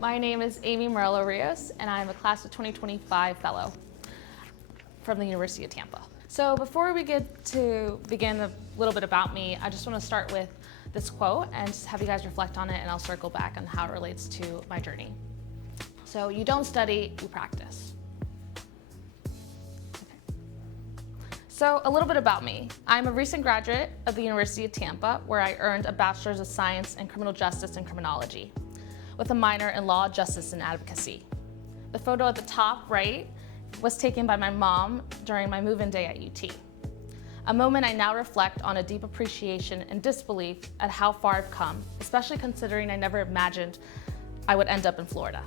My name is Amy Morello Rios, and I'm a class of 2025 fellow from the University of Tampa. So before we begin a little bit about me, I just want to start with this quote and just have you guys reflect on it, and I'll circle back on how it relates to my journey. So, you don't study, you practice. So a little bit about me. I'm a recent graduate of the University of Tampa, where I earned a Bachelor's of Science in Criminal Justice and Criminology, with a minor in Law, Justice, and Advocacy. The photo at the top right was taken by my mom during my move-in day at UT. A moment I now reflect on a deep appreciation and disbelief at how far I've come, especially considering I never imagined I would end up in Florida.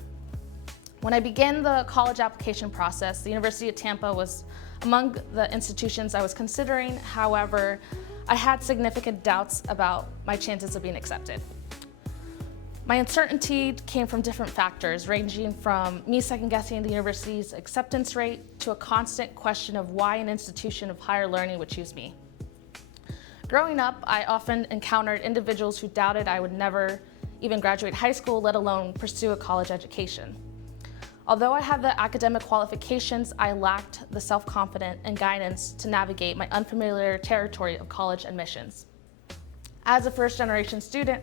When I began the college application process, the University of Tampa was among the institutions I was considering. However, I had significant doubts about my chances of being accepted. My uncertainty came from different factors, ranging from me second-guessing the university's acceptance rate to a constant question of why an institution of higher learning would choose me. Growing up, I often encountered individuals who doubted I would never even graduate high school, let alone pursue a college education. Although I had the academic qualifications, I lacked the self-confidence and guidance to navigate my unfamiliar territory of college admissions. As a first-generation student,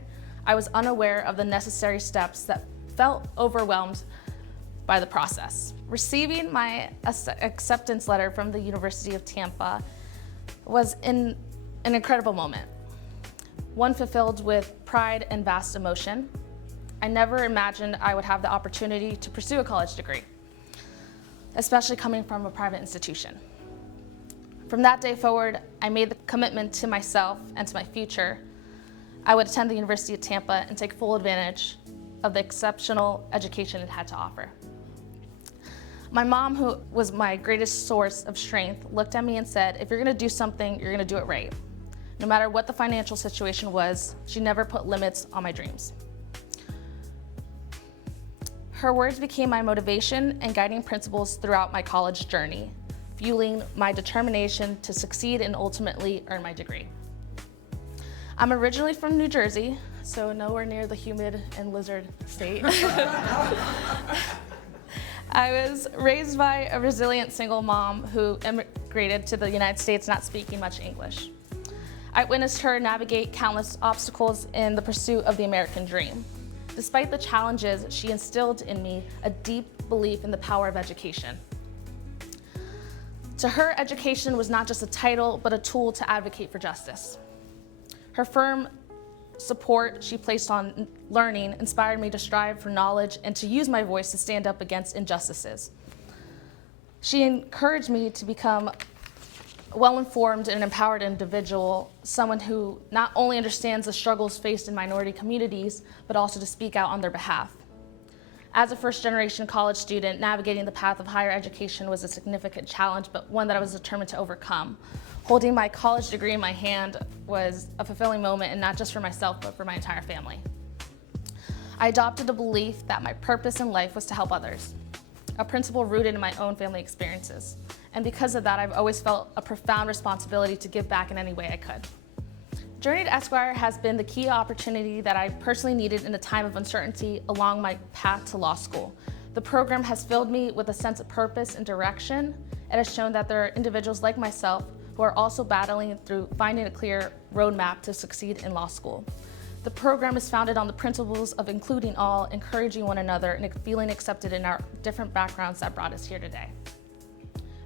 I was unaware of the necessary steps that felt overwhelmed by the process. Receiving my acceptance letter from the University of Tampa was an incredible moment, one fulfilled with pride and vast emotion. I never imagined I would have the opportunity to pursue a college degree, especially coming from a private institution. From that day forward, I made the commitment to myself and to my future. I would attend the University of Tampa and take full advantage of the exceptional education it had to offer. My mom, who was my greatest source of strength, looked at me and said, if you're gonna do something, you're gonna do it right. No matter what the financial situation was, she never put limits on my dreams. Her words became my motivation and guiding principles throughout my college journey, fueling my determination to succeed and ultimately earn my degree. I'm originally from New Jersey, so nowhere near the humid and lizard state. I was raised by a resilient single mom who immigrated to the United States not speaking much English. I witnessed her navigate countless obstacles in the pursuit of the American dream. Despite the challenges, she instilled in me a deep belief in the power of education. To her, education was not just a title, but a tool to advocate for justice. Her firm support she placed on learning inspired me to strive for knowledge and to use my voice to stand up against injustices. She encouraged me to become a well-informed and empowered individual, someone who not only understands the struggles faced in minority communities, but also to speak out on their behalf. As a first-generation college student, navigating the path of higher education was a significant challenge, but one that I was determined to overcome. Holding my college degree in my hand was a fulfilling moment, and not just for myself, but for my entire family. I adopted a belief that my purpose in life was to help others, a principle rooted in my own family experiences. And because of that, I've always felt a profound responsibility to give back in any way I could. Journey to Esquire has been the key opportunity that I personally needed in a time of uncertainty along my path to law school. The program has filled me with a sense of purpose and direction. It has shown that there are individuals like myself who are also battling through finding a clear roadmap to succeed in law school. The program is founded on the principles of including all, encouraging one another, and feeling accepted in our different backgrounds that brought us here today.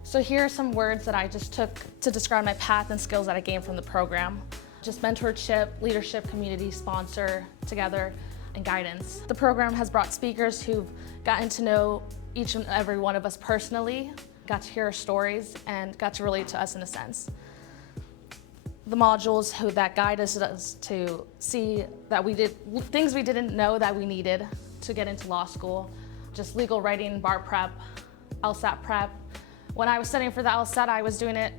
So here are some words that I just took to describe my path and skills that I gained from the program. Just mentorship, leadership, community, sponsor, together, and guidance. The program has brought speakers who've gotten to know each and every one of us personally, got to hear our stories, and got to relate to us in a sense. The modules that guide us to see that we did things we didn't know that we needed to get into law school, just legal writing, bar prep, LSAT prep. When I was studying for the LSAT, I was doing it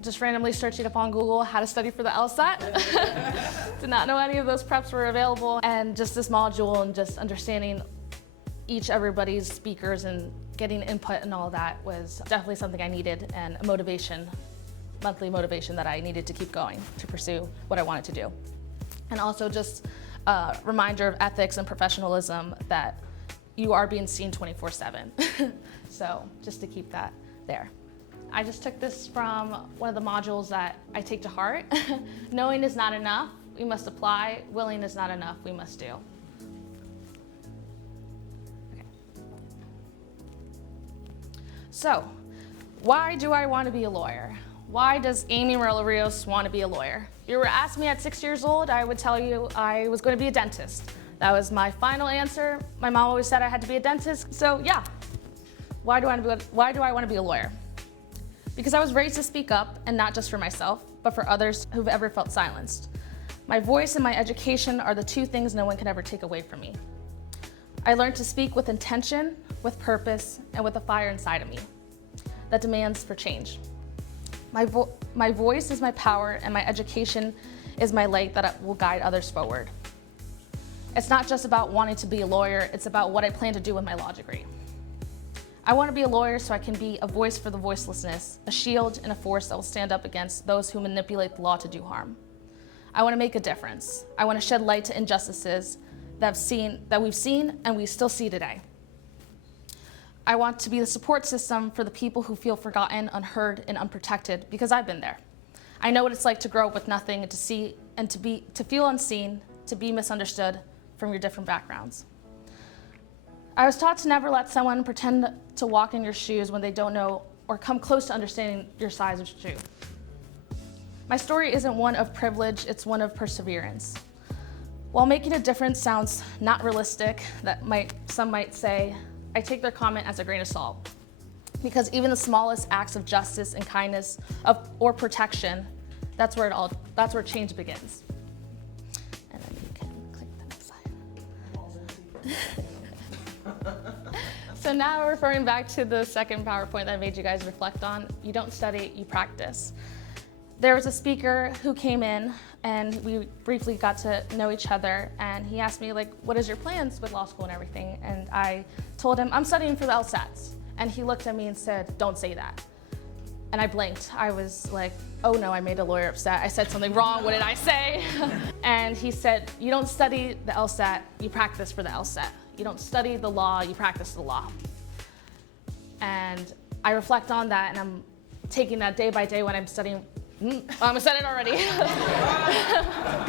just randomly searching up on Google how to study for the LSAT. Did not know any of those preps were available. And just this module and just understanding everybody's speakers and getting input and all that was definitely something I needed, and a motivation, monthly motivation that I needed to keep going to pursue what I wanted to do. And also just a reminder of ethics and professionalism that you are being seen 24/7. So just to keep that there. I just took this from one of the modules that I take to heart. Knowing is not enough, we must apply. Willing is not enough, we must do. Okay. So, why do I want to be a lawyer? Why does Amy Morello-Rios want to be a lawyer? If you were asking me at 6 years old, I would tell you I was going to be a dentist. That was my final answer. My mom always said I had to be a dentist, so yeah. Why do I want to be a lawyer? Because I was raised to speak up, and not just for myself, but for others who've ever felt silenced. My voice and my education are the two things no one can ever take away from me. I learned to speak with intention, with purpose, and with a fire inside of me that demands for change. My voice is my power, and my education is my light that will guide others forward. It's not just about wanting to be a lawyer, it's about what I plan to do with my law degree. I want to be a lawyer so I can be a voice for the voicelessness, a shield and a force that will stand up against those who manipulate the law to do harm. I want to make a difference. I want to shed light to injustices that we've seen and we still see today. I want to be the support system for the people who feel forgotten, unheard, and unprotected, because I've been there. I know what it's like to grow up with nothing and to feel unseen, to be misunderstood from your different backgrounds. I was taught to never let someone pretend to walk in your shoes when they don't know or come close to understanding your size of shoe. My story isn't one of privilege, it's one of perseverance. While making a difference sounds not realistic, some might say, I take their comment as a grain of salt. Because even the smallest acts of justice and kindness or protection, that's where change begins. And then you can click the next slide. So now we're referring back to the second PowerPoint that I made you guys reflect on. You don't study, you practice. There was a speaker who came in and we briefly got to know each other, and he asked me, like, what is your plans with law school and everything? And I told him, I'm studying for the LSATs. And he looked at me and said, don't say that. And I blinked. I was like, oh no, I made a lawyer upset. I said something wrong, what did I say? And he said, you don't study the LSAT, you practice for the LSAT. You don't study the law, you practice the law. And I reflect on that, and I'm taking that day by day when I'm studying. I said it already.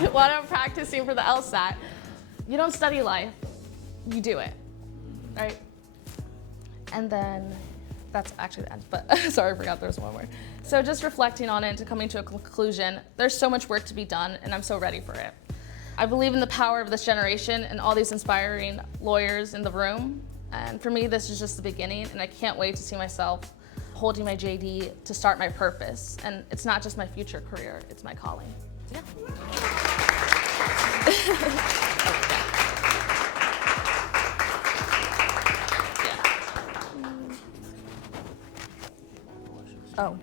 When I'm practicing for the LSAT, you don't study life, you do it, right? And then that's actually the end, but sorry, I forgot there was one more. So just reflecting on it and coming to a conclusion, there's so much work to be done, and I'm so ready for it. I believe in the power of this generation and all these inspiring lawyers in the room. And for me, this is just the beginning, and I can't wait to see myself holding my JD to start my purpose. And it's not just my future career, it's my calling. So, yeah. Oh.